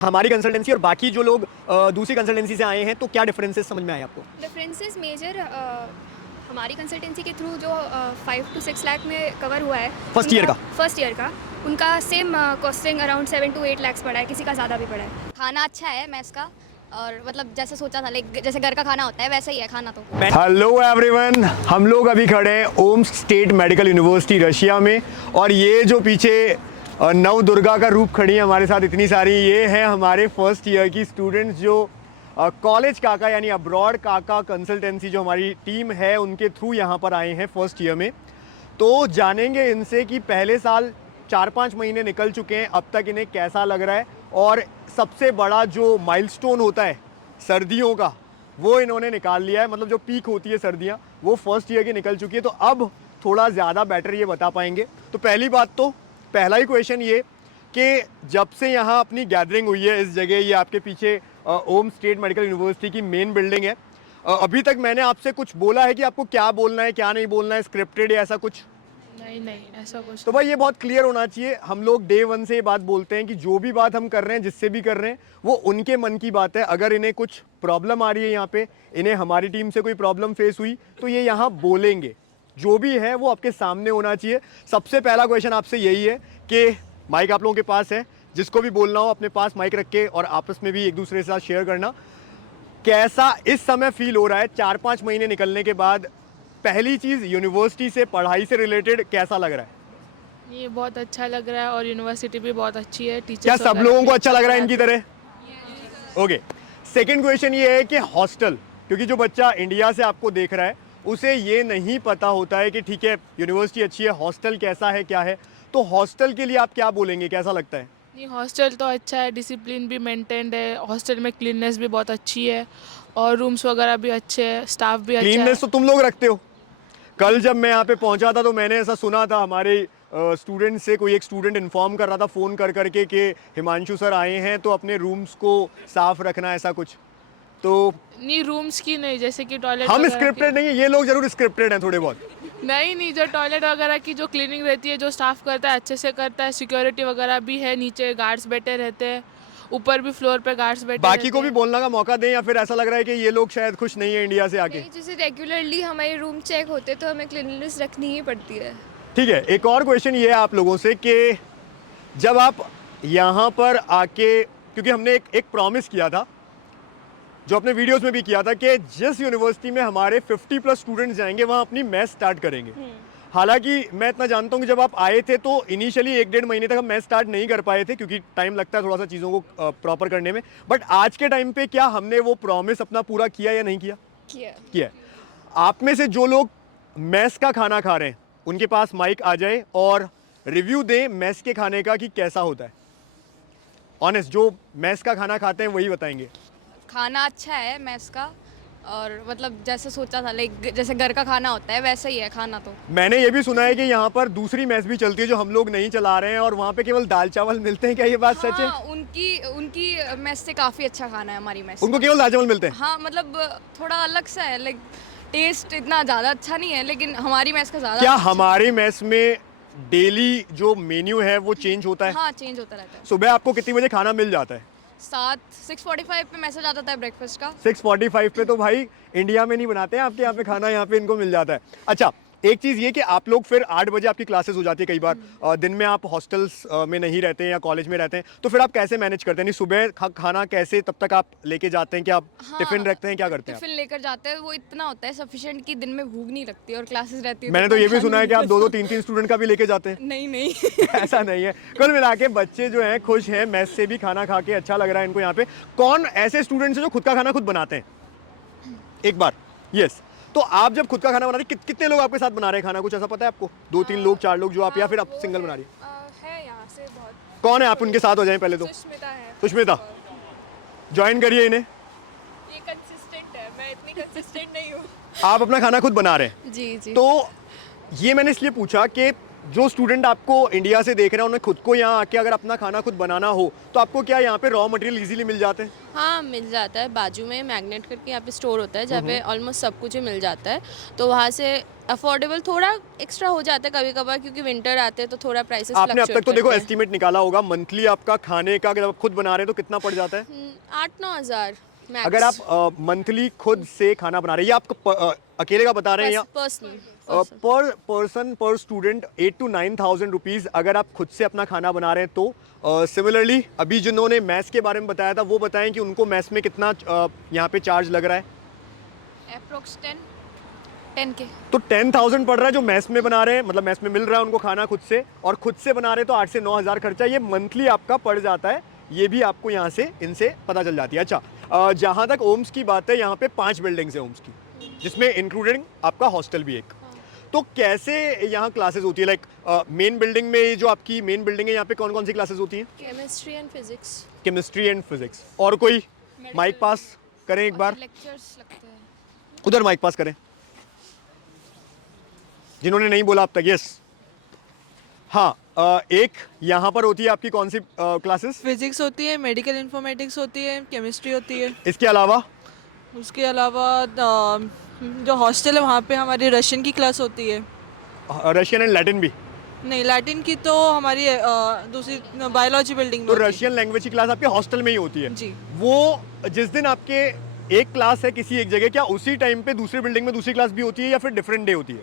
हमारी कंसल्टेंसी और बाकी जो लोग दूसरी कंसल्टेंसी से आए हैं, तो क्या डिफरेंसेस समझ में आए आपको? डिफरेंसेस मेजर हमारी कंसल्टेंसी के थ्रू जो 5 to 6 लाख में कवर हुआ है फर्स्ट ईयर का? फर्स्ट ईयर का उनका same costing around 7 to 8 lakh पड़ा है, किसी का ज़्यादा भी पड़ा है। खाना अच्छा है मैस का, और मतलब जैसे सोचा था, लाइक जैसे घर का खाना होता है वैसा ही है खाना तो। हेलो एवरीवन, हम लोग अभी खड़े हैं ओम स्टेट मेडिकल यूनिवर्सिटी रशिया में, और ये जो पीछे नव दुर्गा का रूप खड़ी है हमारे साथ इतनी सारी, ये है हमारे फर्स्ट ईयर की स्टूडेंट्स जो कॉलेज काका यानी अब्रॉड काका कंसल्टेंसी जो हमारी टीम है उनके थ्रू यहाँ पर आए हैं फर्स्ट ईयर में। तो जानेंगे इनसे कि पहले साल 4-5 महीने निकल चुके हैं, अब तक इन्हें कैसा लग रहा है, और सबसे बड़ा जो माइलस्टोन होता है सर्दियों का वो इन्होंने निकाल लिया है। मतलब जो पीक होती है सर्दियाँ वो फर्स्ट ईयर की निकल चुकी है, तो अब थोड़ा ज़्यादा बेटर ये बता पाएंगे। तो पहली बात तो पहला ही क्वेश्चन ये कि जब से यहाँ अपनी गैदरिंग हुई है इस जगह, ये आपके पीछे ओम स्टेट मेडिकल यूनिवर्सिटी की मेन बिल्डिंग है, अभी तक मैंने आपसे कुछ बोला है कि आपको क्या बोलना है क्या नहीं बोलना है, स्क्रिप्टेड या ऐसा कुछ? नहीं ऐसा कुछ तो भाई ये बहुत क्लियर होना चाहिए। हम लोग डे वन से ये बात बोलते हैं कि जो भी बात हम कर रहे हैं, जिससे भी कर रहे हैं, वो उनके मन की बात है। अगर इन्हें कुछ प्रॉब्लम आ रही है यहाँ पे, इन्हें हमारी टीम से कोई प्रॉब्लम फेस हुई, तो ये यहाँ बोलेंगे। जो भी है वो आपके सामने होना चाहिए। सबसे पहला क्वेश्चन आपसे यही है कि माइक आप लोगों के पास है, जिसको भी बोलना हो अपने पास माइक रख के और आपस में भी एक दूसरे के साथ शेयर करना। कैसा इस समय फील हो रहा है 4-5 महीने निकलने के बाद? पहली चीज़, यूनिवर्सिटी से पढ़ाई से रिलेटेड कैसा लग रहा है? ये बहुत अच्छा लग रहा है, और यूनिवर्सिटी भी बहुत अच्छी है। टीचर्स क्या सब लोगों को अच्छा लग रहा है इनकी पढ़ाते तरह? ओके। सेकंड क्वेश्चन ये है कि हॉस्टल, क्योंकि जो बच्चा इंडिया से आपको देख रहा है उसे ये नहीं पता होता है कि ठीक है यूनिवर्सिटी अच्छी है, हॉस्टल कैसा है क्या है, तो हॉस्टल के लिए आप क्या बोलेंगे, कैसा लगता है? नहीं, हॉस्टल तो अच्छा है, डिसिप्लिन भी मेंटेन्ड है, हॉस्टल में क्लीननेस भी बहुत अच्छी है, और रूम्स वगैरह भी अच्छे हैं, स्टाफ भी अच्छा है। क्लीननेस तो तुम लोग रखते हो। कल जब मैं यहाँ पे पहुँचा था तो मैंने ऐसा सुना था, हमारे स्टूडेंट से कोई एक स्टूडेंट इन्फॉर्म कर रहा था फ़ोन कर करके कि हिमांशु सर आए हैं तो अपने रूम्स को साफ रखना, ऐसा कुछ। तो नहीं, रूम्स की नहीं, जैसे कि टॉयलेट हम वगैरह स्क्रिप्टेड नहीं है, ये लोग जरूर स्क्रिप्टेड हैं थोड़े बहुत। नहीं, जो टॉयलेट वगैरह की जो क्लीनिंग रहती है, जो स्टाफ करता है अच्छे से करता है, सिक्योरिटी वगैरह भी है, नीचे गार्ड्स बैठे रहते हैं, ऊपर भी फ्लोर पे गार्ड्स बैठे रहते बाकी को भी हैं। बोलना का मौका दें, या फिर ऐसा लग रहा है कि ये लोग शायद खुश नहीं है इंडिया से आके? नहीं, जैसे रेगुलरली हमारे रूम चेक होते तो हमें क्लीनलीनेस रखनी ही पड़ती है। ठीक है। एक और क्वेश्चन ये है आप लोगों से कि जब आप यहाँ पर आके, क्योंकि हमने एक प्रॉमिस किया था जो अपने वीडियोस में भी किया था कि जिस यूनिवर्सिटी में हमारे 50+ स्टूडेंट्स जाएंगे वहाँ अपनी मैथ स्टार्ट करेंगे। हालांकि मैं इतना जानता हूँ कि जब आप आए थे तो इनिशियली 1-1.5 महीने तक हम मैथ स्टार्ट नहीं कर पाए थे, क्योंकि टाइम लगता है थोड़ा सा चीज़ों को प्रॉपर करने में। बट आज के टाइम पे क्या हमने वो प्रॉमिस अपना पूरा किया या नहीं किया? किया है। आप में से जो लोग मैस का खाना खा रहे हैं उनके पास माइक आ जाए और रिव्यू दें मैस के खाने का कि कैसा होता है। ऑनेस्ट, जो मैस का खाना खाते हैं वही बताएंगे। खाना अच्छा है मैस का, और मतलब जैसे सोचा था, लाइक जैसे घर का खाना होता है वैसा ही है खाना तो। मैंने ये भी सुना है कि यहाँ पर दूसरी मैस भी चलती है जो हम लोग नहीं चला रहे हैं, और वहाँ पे केवल दाल चावल मिलते हैं, क्या ये बात सच है? हाँ, उनकी मैस से काफ़ी अच्छा खाना है हमारी मैस। उनको केवल दाल चावल मिलते हैं? हाँ, मतलब थोड़ा अलग सा है, लाइक टेस्ट इतना ज़्यादा अच्छा नहीं है, लेकिन हमारी मैस का ज़्यादा क्या अच्छा। हमारे मैस में डेली जो मेन्यू है वो चेंज होता है? हाँ, चेंज होता रहता है। सुबह आपको कितनी बजे खाना मिल जाता है? 6:45 पे मैसेज आता था ब्रेकफास्ट का। 6:45 पे? तो भाई इंडिया में नहीं बनाते हैं आपके यहाँ पे खाना, यहाँ पे इनको मिल जाता है। अच्छा, एक चीज़ ये कि आप लोग फिर 8 बजे आपकी क्लासेस हो जाती है कई बार, दिन में आप हॉस्टल्स में नहीं रहते हैं या कॉलेज में रहते हैं, तो फिर आप कैसे मैनेज करते हैं? नहीं, सुबह खाना कैसे तब तक आप लेके जाते हैं? क्या आप टिफिन रखते हैं, क्या करते हैं आप? टिफिन लेकर जाते हैं, वो इतना होता है सफिशिएंट कि दिन में भूख नहीं लगती, और क्लासेस रहती है मैंने तो ये भी इतना सुना है कि आप खाना 2-2 3-3 स्टूडेंट का भी लेके जाते हैं। नहीं नहीं ऐसा नहीं है। कुल मिला के बच्चे जो हैं खुश हैं, मैस से भी खाना खा के अच्छा लग रहा है इनको यहाँ पे। कौन ऐसे स्टूडेंट्स हैं जो खुद का खाना खुद बनाते हैं? एक बार यस। तो आप जब खुद का खाना बना रहे हैं, कितने लोग आपके साथ बना रहे हैं खाना, कुछ ऐसा पता है आपको? 2-3 लोग, 4 लोग जो आप, या फिर आप सिंगल बना रही है? है यहाँ से बहुत। कौन है? आप उनके साथ हो जाएं पहले तो। सुष्मिता है। सुष्मिता, ज्वाइन करिए इन्हें। ये कंसिस्टेंट है, मैं इतनी कंसिस्टेंट नहीं हूँ। आप अपना खाना खुद बना रहे हैं? जी जी। तो ये मैंने इसलिए पूछा कि जो स्टूडेंट आपको इंडिया से देख रहे हैं उन्हें खुद को यहाँ आके अगर अपना खाना खुद बनाना हो तो आपको क्या यहाँ पे रॉ मटेरियल इजीली मिल जाते हैं? हाँ मिल जाता है, बाजू में मैग्नेट करके यहाँ पे स्टोर होता है जहाँ पे ऑलमोस्ट सब कुछ ही मिल जाता है, तो वहाँ से अफोर्डेबल थोड़ा एक्स्ट्रा हो जाता है कभी कभार, क्योंकि विंटर आते हैं तो थोड़ा प्राइसेस आपने अब तक तो देखो एस्टीमेट निकाला होगा मंथली आपका खाने का, अगर आप खुद बना रहे हैं तो कितना पड़ जाता है? 8-9 हज़ार मैक्स। अगर आप मंथली खुद से खाना बना रहे हैं, ये आपको अकेले का बता रहे हैं या पर्सनल पर पर्सन पर स्टूडेंट 8 to 9,000 रुपीज़ अगर आप खुद से अपना खाना बना रहे हैं तो सिमिलरली अभी जिन्होंने मैथ्स के बारे में बताया था वो बताएं कि उनको मैथ्स में कितना यहाँ पे चार्ज लग रहा है? अप्रोक्स 10 के। तो 10,000 पड़ रहा है जो मैथ्स में बना रहे हैं, मतलब मैथ्स में मिल रहा है उनको खाना खुद से, और खुद से बना रहे हैं तो 8 से 9 हज़ार खर्चा ये मंथली आपका पड़ जाता है। ये भी आपको यहाँ से इनसे पता चल जाती है। अच्छा, जहाँ तक ओम्स की बात है, यहाँ पे 5 बिल्डिंग्स हैं ओम्स की, जिसमें इंक्लूडिंग आपका हॉस्टल भी एक। तो कैसे यहाँ क्लासेस होती है? लाइक मेन बिल्डिंग में जो आपकी मेन बिल्डिंग है यहाँ पे कौन कौन सी क्लासेस होती हैं? Chemistry and physics. Chemistry and physics. और कोई माइक पास करें एक बार, लेक्चर्स लगते हैं। उधर माइक पास करें जिन्होंने नहीं बोला अब तक। यस, हाँ, एक यहाँ पर होती है आपकी कौन सी क्लासेस? फिजिक्स होती है, मेडिकल इन्फॉर्मेटिक्स होती है, केमिस्ट्री होती है। इसके अलावा उसके अलावा जो हॉस्टल है वहाँ पे हमारी रशियन की क्लास होती है। रशियन एंड लैटिन भी? नहीं, लैटिन की तो हमारी दूसरी बायोलॉजी बिल्डिंग में तो होती है। रशियन लैंग्वेज की क्लास आपके हॉस्टल में ही होती है? जी। वो जिस दिन आपके एक क्लास है किसी एक जगह, क्या उसी टाइम पे दूसरी बिल्डिंग में दूसरी क्लास भी होती है या फिर डिफरेंट डे होती है?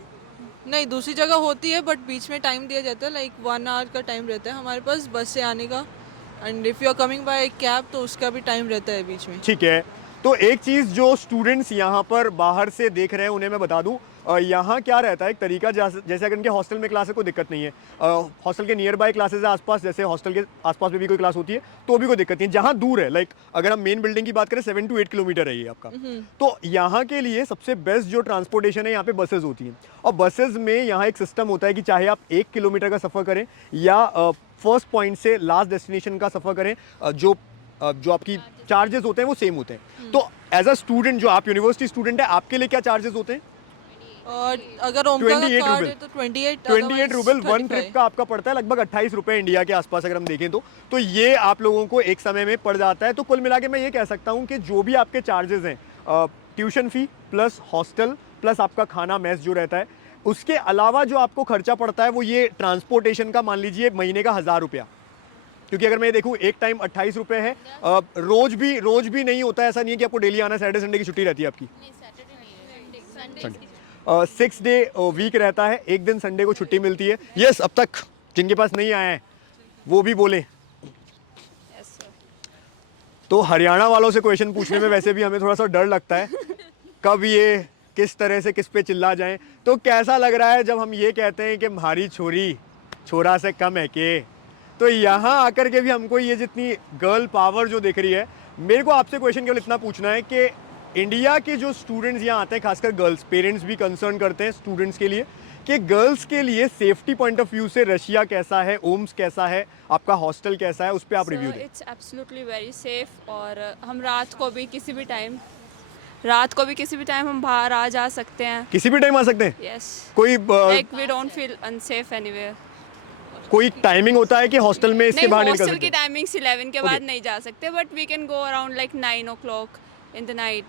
नहीं, दूसरी जगह होती है बट बीच में टाइम दिया जाता है, लाइक 1 आवर का टाइम रहता है हमारे पास बस से आने का, and if you are coming by cab तो उसका भी टाइम रहता है बीच में। ठीक है। तो एक चीज़ जो स्टूडेंट्स यहाँ पर बाहर से देख रहे हैं उन्हें मैं बता दूँ, यहाँ क्या रहता है एक तरीका, जैसे अगर इनके हॉस्टल में क्लास है कोई दिक्कत नहीं है, हॉस्टल के नियर बाय क्लासेज है आसपास, जैसे हॉस्टल के आसपास में भी कोई क्लास होती है तो भी कोई दिक्कत नहीं है। जहाँ दूर है, लाइक अगर हम मेन बिल्डिंग की बात करें 7 to 8 किलोमीटर है ये आपका, तो यहाँ के लिए सबसे बेस्ट जो ट्रांसपोर्टेशन है यहाँ पे बसेज होती हैं। और बसेज में यहाँ एक सिस्टम होता है कि चाहे आप 1 किलोमीटर का सफ़र करें या फर्स्ट पॉइंट से लास्ट डेस्टिनेशन का सफ़र करें, जो आपकी चार्जेस होते हैं वो सेम होते हैं। तो एज अ स्टूडेंट, जो आप यूनिवर्सिटी स्टूडेंट है, आपके लिए क्या चार्जेस होते हैं? और अगर ओमका का 28 कार्ड रुपए। है तो 28 28 रुपए वन ट्रिप का आपका पड़ता है, लगभग 28 रुपए इंडिया के आसपास अगर हम देखें तो ये आप लोगों को एक समय में पड़ जाता है। तो कुल मिला के मैं ये कह सकता हूँ कि जो भी आपके चार्जेस हैं, tuition fee plus hostel plus आपका खाना मेस जो रहता है, उसके अलावा जो आपको खर्चा पड़ता है वो ये ट्रांसपोर्टेशन का मान लीजिए महीने का 1000 रुपया। क्योंकि अगर मैं देखूँ एक टाइम 28 रुपये है, रोज भी नहीं होता है, ऐसा नहीं है कि आपको डेली आना, सैटरडे संडे की छुट्टी रहती है आपकी। 6 डे वीक रहता है, एक दिन संडे को छुट्टी मिलती है। यस, अब तक जिनके पास नहीं आया है वो भी बोले। तो हरियाणा वालों से क्वेश्चन पूछने में वैसे भी हमें थोड़ा सा डर लगता है, कब ये किस तरह से किस पे चिल्ला जाएं। तो कैसा लग रहा है जब हम ये कहते हैं कि हमारी छोरी छोरा से कम है के? तो यहाँ आकर के भी हमको ये जितनी गर्ल पावर जो दिख रही है, मेरे को आपसे क्वेश्चन केवल इतना पूछना है कि इंडिया के जो स्टूडेंट्स यहाँ आते हैं, खासकर गर्ल्स, पेरेंट्स भी कंसर्न करते हैं स्टूडेंट्स के लिए कि गर्ल्स के लिए सेफ्टी पॉइंट ऑफ व्यू से रशिया कैसा है, ओम्स कैसा है, आपका हॉस्टल कैसा है, उस पर आप रिव्यू दें। इट्स एब्सोल्युटली वेरी सेफ, और हम रात को भी किसी भी टाइम हम बाहर आ जा सकते हैं। किसी भी टाइम आ सकते हैं? यस, कोई like we don't feel unsafe anywhere. कोई टाइमिंग होता है कि हॉस्टल में इसके नहीं, बाहर निकल हॉस्टल सकते की हैं? टाइमिंग्स 11 के बाद नहीं जा सकते, but we can go around like 9 o'clock in the night,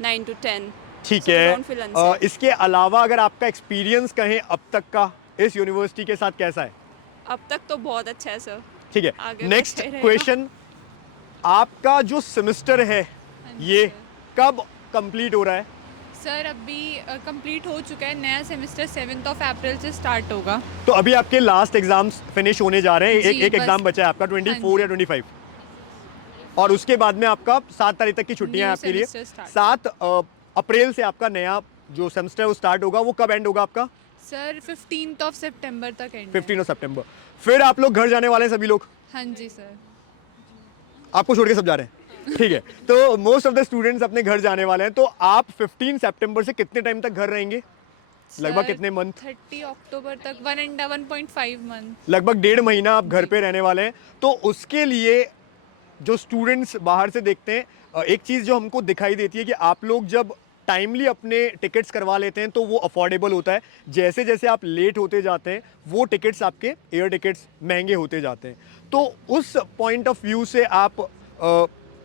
9 to 10। ठीक So we don't feel है। unsafe. इसके अलावा अगर आपका एक्सपीरियंस कहें अब तक का इस यूनिवर्सिटी के साथ कैसा है? अब तक तो बहुत अच्छा है सर। ठीक है, आगे नेक्स्ट बढ़ते रहेगा। क्वेश्चन, आपका जो सेमेस्टर है ये कब कंप्लीट हो रहा है? सर अभी कंप्लीट हो चुका है, नया सेमेस्टर 7 अप्रैल से स्टार्ट होगा। तो अभी आपके लास्ट एग्जाम्स फिनिश होने जा रहे हैं, एक जी, एक बस। एग्जाम बचा है आपका 24 या 25, और उसके बाद में आपका 7 तारीख तक की छुट्टियां हैं New आपके लिए। semester start। 7 अप्रैल से आपका नया जो सेमेस्टर है वो स्टार्ट होगा। वो कब एंड होगा आपका? सर 15 सितंबर तक एंड। 15 सितंबर। फिर आप लोग घर जाने वाले हैं सभी लोग? हाँ जी सर। आपको छोड़ के सब जा रहे हैं? ठीक है, तो मोस्ट ऑफ द स्टूडेंट्स अपने घर जाने वाले हैं। तो आप 15 सितंबर से कितने टाइम तक घर रहेंगे? लगभग कितने मंथ? 30 अक्टूबर तक 1.5 मंथ। लगभग 1.5 महीना आप घर पे रहने वाले हैं। तो उसके लिए जो स्टूडेंट्स बाहर से देखते हैं, एक चीज़ जो हमको दिखाई देती है कि आप लोग जब टाइमली अपने टिकट्स करवा लेते हैं तो वो अफोर्डेबल होता है। जैसे जैसे आप लेट होते जाते हैं वो टिकट्स आपके एयर टिकट्स महंगे होते जाते हैं। तो उस पॉइंट ऑफ व्यू से आप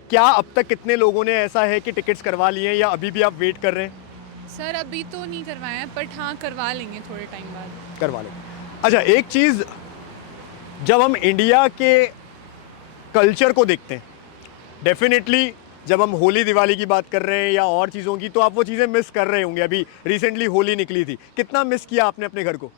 क्या अब तक कितने लोगों ने ऐसा है कि टिकट्स करवा लिए हैं या अभी भी आप वेट कर रहे हैं? सर अभी तो नहीं करवाए हैं बट हाँ करवा लेंगे थोड़े टाइम बाद। करवा लेंगे। अच्छा, एक चीज़, जब हम इंडिया के कल्चर को देखते हैं, डेफिनेटली जब हम होली दिवाली की बात कर रहे हैं या और चीज़ों की, तो आप वो चीज़ें मिस कर रहे होंगे। अभी रिसेंटली होली निकली थी, कितना मिस किया आपने अपने घर को?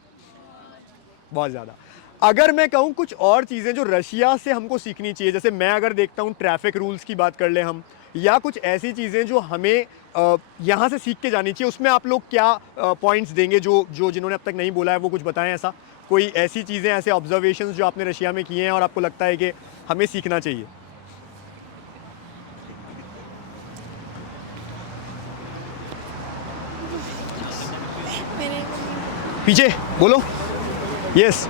बहुत ज़्यादा। अगर मैं कहूँ कुछ और चीज़ें जो रशिया से हमको सीखनी चाहिए, जैसे मैं अगर देखता हूँ ट्रैफिक रूल्स की बात कर ले हम, या कुछ ऐसी चीज़ें जो हमें यहाँ से सीख के जानी चाहिए, उसमें आप लोग क्या पॉइंट्स देंगे? जो जिन्होंने अब तक नहीं बोला है वो कुछ बताएं। ऐसा कोई ऐसी चीज़ें, ऐसे ऑब्जर्वेशंस जो आपने रशिया में किए हैं और आपको लगता है कि हमें सीखना चाहिए? पीछे बोलो। यस।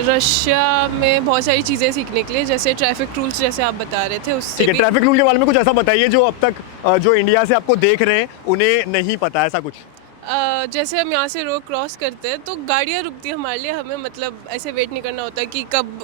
रशिया में बहुत सारी चीज़ें सीखने के लिए, जैसे ट्रैफिक रूल्स जैसे आप बता रहे थे उससे ठीक है, भी। ट्रैफिक रूल के बारे में कुछ ऐसा बताइए जो अब तक जो इंडिया से आपको देख रहे हैं उन्हें नहीं पता, ऐसा कुछ। जैसे हम यहाँ से रोड क्रॉस करते हैं तो गाड़ियाँ रुकती हैं हमारे लिए, हमें मतलब ऐसे वेट नहीं करना होता कि कब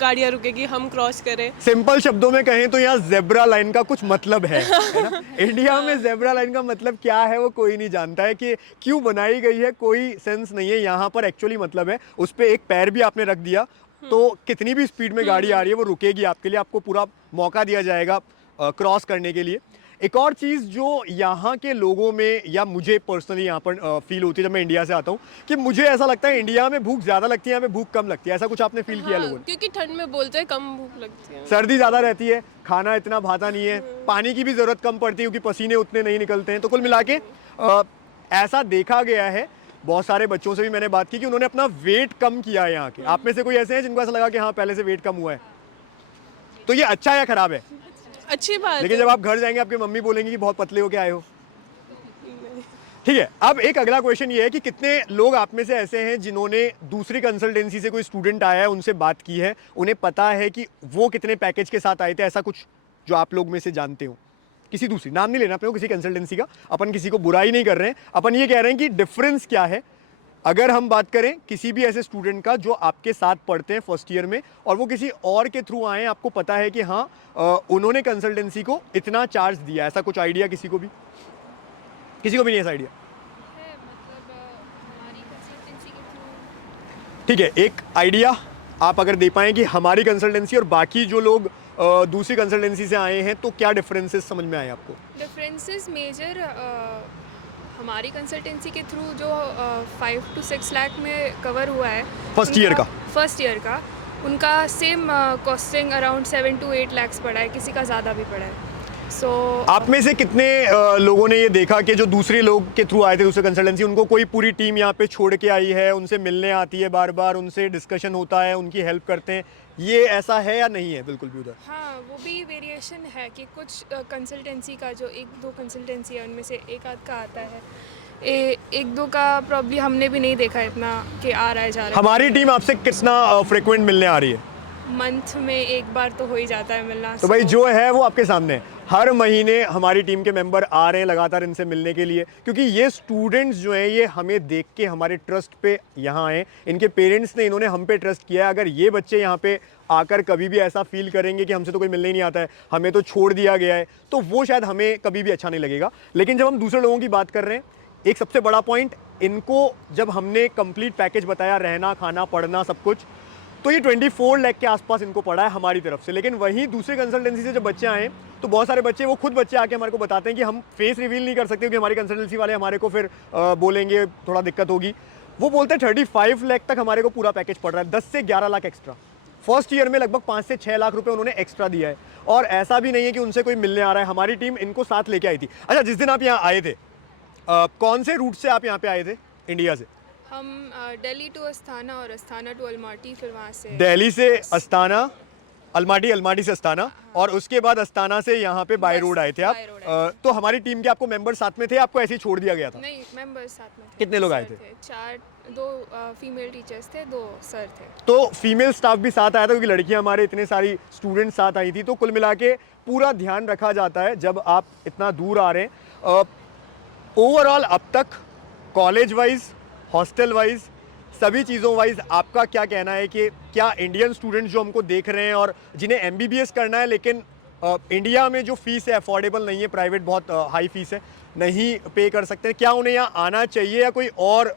गाड़ियाँ रुकेगी हम क्रॉस करें। सिंपल शब्दों में कहें तो यहाँ जेब्रा लाइन का कुछ मतलब है ना? इंडिया में जेब्रा लाइन का मतलब क्या है वो कोई नहीं जानता है, कि क्यों बनाई गई है कोई सेंस नहीं है। यहाँ पर एक्चुअली मतलब है उस पर एक पैर भी आपने रख दिया तो कितनी भी स्पीड में गाड़ी आ रही है वो रुकेगी आपके लिए, आपको पूरा मौका दिया जाएगा क्रॉस करने के लिए। एक और चीज़ जो यहाँ के लोगों में या मुझे पर्सनली यहाँ पर फील होती है जब मैं इंडिया से आता हूँ, कि मुझे ऐसा लगता है इंडिया में भूख ज़्यादा लगती है, यहाँ पे भूख कम लगती है। ऐसा कुछ आपने फील किया लोगों ने? क्योंकि ठंड में बोलते हैं कम भूख लगती है, सर्दी ज़्यादा रहती है, खाना इतना भाता नहीं है, पानी की भी ज़रूरत कम पड़ती है क्योंकि पसीने उतने नहीं निकलते हैं। तो कुल मिला के ऐसा देखा गया है, बहुत सारे बच्चों से भी मैंने बात की कि उन्होंने अपना वेट कम किया है यहाँ के। आप में से कोई ऐसे हैं जिनको ऐसा लगा कि हाँ पहले से वेट कम हुआ है? तो ये अच्छा या खराब है? अच्छी बात लेकिन है। जब आप घर जाएंगे आपकी मम्मी बोलेंगी कि बहुत पतले होके आए हो। ठीक है, अब एक अगला क्वेश्चन ये है कि कितने लोग आप में से ऐसे हैं जिन्होंने दूसरी कंसल्टेंसी से कोई स्टूडेंट आया है उनसे बात की है, उन्हें पता है कि वो कितने पैकेज के साथ आए थे? ऐसा कुछ जो आप लोग में से जानते हो? किसी दूसरी, नाम नहीं लेना अपने को, किसी कंसल्टेंसी का, अपन किसी को बुराई नहीं कर रहे हैं, अपन ये कह रहे हैं कि डिफरेंस क्या है। अगर हम बात करें किसी भी ऐसे स्टूडेंट का जो आपके साथ पढ़ते हैं फर्स्ट ईयर में और वो किसी और के थ्रू आए हैं, आपको पता है कि हाँ उन्होंने कंसल्टेंसी को इतना चार्ज दिया, ऐसा कुछ आइडिया किसी को भी? किसी को भी नहीं ऐसा आइडिया? ठीक है, एक आइडिया आप अगर दे पाएँ कि हमारी कंसल्टेंसी और बाकी जो लोग दूसरी कंसल्टेंसी से आए हैं तो क्या डिफरेंसेस समझ में आए आपको? डिफरेंसेस मेजर हमारी कंसल्टेंसी के थ्रू जो 5 to 6 लाख में कवर हुआ है फर्स्ट ईयर का, उनका same costing around 7 to 8 lakh पड़ा है, किसी का ज़्यादा भी पड़ा है। आप में से कितने लोगों ने ये देखा कि जो दूसरे लोग के थ्रू आए थे दूसरे कंसल्टेंसी, उनको कोई पूरी टीम यहाँ पे छोड़ के आई है, उनसे मिलने आती है बार बार, उनसे डिस्कशन होता है, उनकी हेल्प करते हैं, ये ऐसा है या नहीं है? बिल्कुल भी उधर हाँ, वो भी वेरिएशन है कि कुछ कंसल्टेंसी का जो 1-2 कंसल्टेंसी है उनमें से एक आध का आता है, एक दो का प्रॉब्ली हमने भी नहीं देखा इतना कि आ रहा है जा रहा है। हमारी टीम आपसे कितना फ्रिक्वेंट मिलने आ रही है? मंथ में एक बार तो हो ही जाता है मिलना। तो भाई जो है वो आपके सामने है, हर महीने हमारी टीम के मेंबर आ रहे हैं लगातार इनसे मिलने के लिए, क्योंकि ये स्टूडेंट्स जो हैं ये हमें देख के हमारे ट्रस्ट पे यहाँ आए, इनके पेरेंट्स ने इन्होंने हम पे ट्रस्ट किया है। अगर ये बच्चे यहाँ पे आकर कभी भी ऐसा फील करेंगे कि हमसे तो कोई मिलने ही नहीं आता है, हमें तो छोड़ दिया गया है, तो वो शायद हमें कभी भी अच्छा नहीं लगेगा। लेकिन जब हम दूसरे लोगों की बात कर रहे हैं, एक सबसे बड़ा पॉइंट, इनको जब हमने कंप्लीट पैकेज बताया, रहना खाना पढ़ना सब कुछ, तो ये 24 लाख के आसपास इनको पड़ा है हमारी तरफ से। लेकिन वहीं दूसरे कंसल्टेंसी से जब बच्चे आए तो बहुत सारे बच्चे, वो खुद बच्चे आके हमारे को बताते हैं कि हम फेस रिवील नहीं कर सकते क्योंकि हमारी कंसल्टेंसी वाले हमारे को फिर बोलेंगे, थोड़ा दिक्कत होगी। वो बोलते हैं 35 लाख तक हमारे को पूरा पैकेज पड़ रहा है, 10 से 11 लाख एक्स्ट्रा। फर्स्ट ईयर में लगभग 5 से 6 लाख रुपए उन्होंने एक्स्ट्रा दिया है, और ऐसा भी नहीं है कि उनसे कोई मिलने आ रहा है, हमारी टीम इनको साथ लेके आई थी। अच्छा, जिस दिन आप यहाँ आए थे, कौन से रूट से आप यहाँ पे आए थे इंडिया से? हम दिल्ली टू अस्थाना और अस्थाना टू अलमाटी, फिर वहाँ से दिल्ली से अस्थाना, अलमाटी, अलमाटी से अस्थाना, और उसके बाद अस्थाना से यहाँ पे बाय रोड आए थे आप। तो हमारी टीम के आपको मेंबर साथ में थे, आपको ऐसे ही छोड़ दिया गया था? नहीं, मेंबर्स साथ में थे। कितने लोग आए थे? 4 दो फीमेल टीचर्स थे, 2 सर थे। तो फीमेल स्टाफ भी साथ आया था क्योंकि लड़कियां हमारे इतने सारी स्टूडेंट साथ आई थी, तो कुल मिला के पूरा ध्यान रखा जाता है जब आप इतना दूर आ रहे हैं। ओवरऑल अब तक कॉलेज वाइज, हॉस्टल वाइज, सभी चीज़ों वाइज आपका क्या कहना है कि क्या इंडियन स्टूडेंट्स जो हमको देख रहे हैं और जिन्हें MBBS करना है लेकिन इंडिया में जो फीस है अफोर्डेबल नहीं है, प्राइवेट बहुत हाई फीस है, नहीं पे कर सकते, क्या उन्हें यहाँ आना चाहिए या कोई और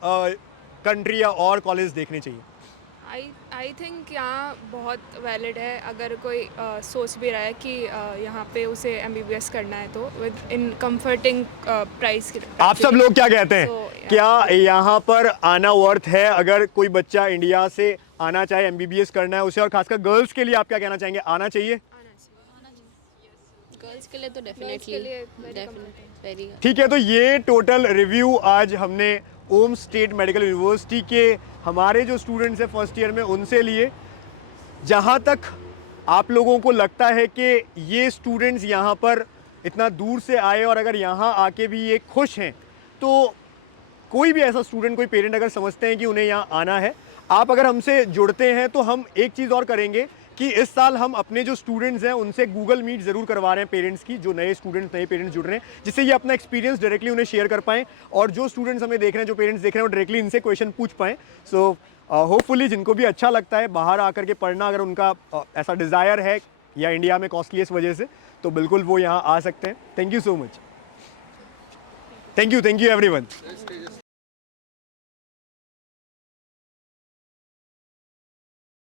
कंट्री या और कॉलेज देखने चाहिए? आई थिंक यहाँ बहुत वैलिड है अगर कोई सोच भी रहा है कि यहाँ पे उसे MBBS करना है तो विद इन कंफर्टिंग प्राइस। आप सब लोग क्या कहते हैं? So, क्या यहाँ पर आना वर्थ है अगर कोई बच्चा इंडिया से आना चाहे, MBBS करना है उसे, और खासकर गर्ल्स के लिए आप क्या कहना चाहेंगे? आना चाहिए? गर्ल्स के लिए तो के डेफिनेटली लिए वेरी ठीक है, तो ये टोटल रिव्यू आज हमने ओम स्टेट मेडिकल यूनिवर्सिटी के हमारे जो स्टूडेंट्स हैं फर्स्ट ईयर में उनसे लिए। जहाँ तक आप लोगों को लगता है कि ये स्टूडेंट्स यहाँ पर इतना दूर से आए और अगर यहाँ आके भी ये खुश हैं, तो कोई भी ऐसा स्टूडेंट, कोई पेरेंट अगर समझते हैं कि उन्हें यहाँ आना है, आप अगर हमसे जुड़ते हैं तो हम एक चीज़ और करेंगे कि इस साल हम अपने जो स्टूडेंट्स हैं उनसे गूगल मीट ज़रूर करवा रहे हैं पेरेंट्स की, जो नए स्टूडेंट्स, नए पेरेंट्स जुड़ रहे हैं, जिससे ये अपना एक्सपीरियंस डायरेक्टली उन्हें शेयर कर पाएँ और जो स्टूडेंट्स हमें देख रहे हैं, जो पेरेंट्स देख रहे हैं, वो डायरेक्टली इनसे क्वेश्चन पूछ पाएँ। सो होपफुली जिनको भी अच्छा लगता है बाहर आकर के पढ़ना, अगर उनका ऐसा डिज़ायर है या इंडिया में कॉस्टली इस वजह से, तो बिल्कुल वो यहाँ आ सकते हैं। Thank you so much. Thank you everyone.